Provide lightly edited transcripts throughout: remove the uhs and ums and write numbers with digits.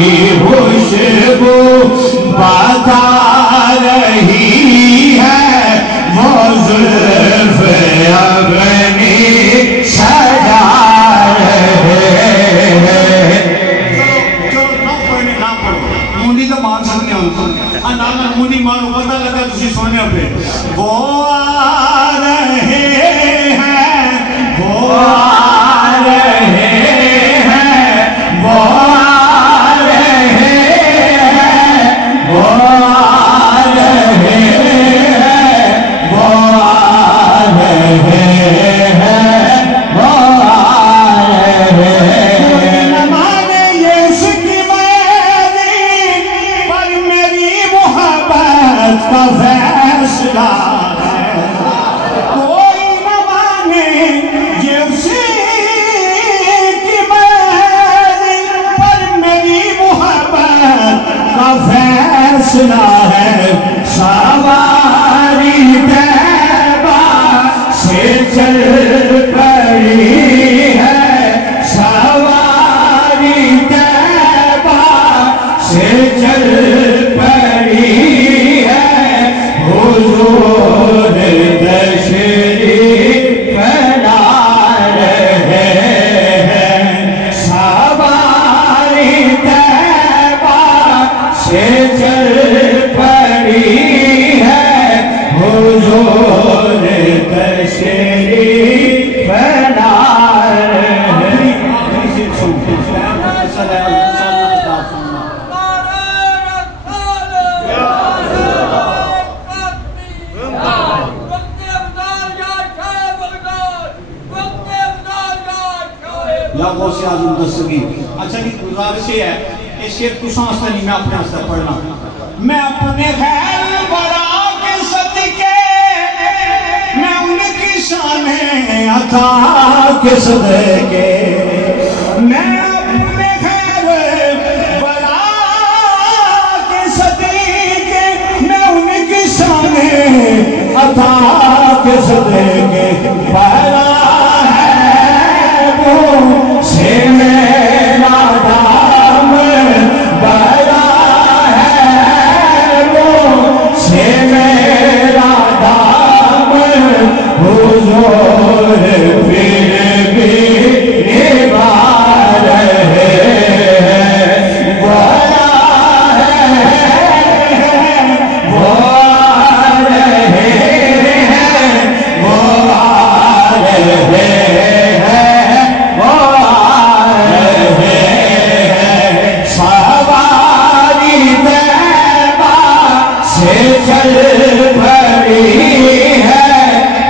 की खुशबू बता रही है, वो जुल्फ अपनी सजा रहे हैं। चलो ना पढ़ने ना पढ़ो, मुंडी तो मार सकते हो ना मुंडी मारो, पता लगा तुझे सोने पे। वो आ रहे हैं, वो आ रहे हैं, वो आ रहे हैं, वो आ रहे हैं, वो आ रहे हैं, वो आ रहे हैं। न माने यीशु की मैंने, पर मेरी मोहब्बत का फैसला है। कोई न माने यीशु की मैंने, पर मेरी मोहब्बत का फैसला है। सवारी तैबा से चल पड़ी है, सवारी तैबा से चल पड़ी है, हुजूर तशरीफ ला रहे हैं। सवारी तैबा से चल पड़ी है, हुजूर तशरीफ ला रहे हैं। अच्छा जी, गुजारिश है ये शेर तुसा नहीं, मैं अपने आस्ते पढ़ना। मैं अपने खैर बरा के सदके, मैं उनकी शान अता के सदके, मैं अपने खैर बरा के सदके, मैं उनकी शान अता के सदके पहला है वो से मेरा दाम, बड़ा है वो से मेरा दाम, हुजूर फिर भी निभा रहे हैं। बड़ा है वो आ रहे हैं, वो आ रहे हैं, वो आ रहे हैं। सवारी तैबा से चल पड़ी है,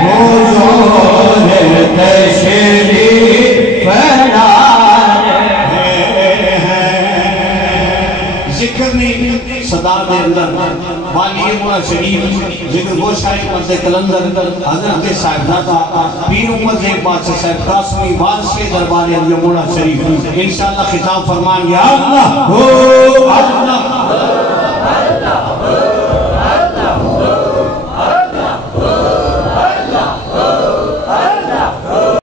हुजूर तशरीफ ला रहे हैं। जिक्र नहीं सदा के अंदर वाली मुआ शरीफ जिक्र वो शायद मर्द कलंदर हजरत साहिबजादा पीर उम्मत एक बादशाह साहब कासमी वारिस के दरबार यमुना शरीफ इंशाअल्लाह खिताब फरमान या अल्लाह हो अल्लाह।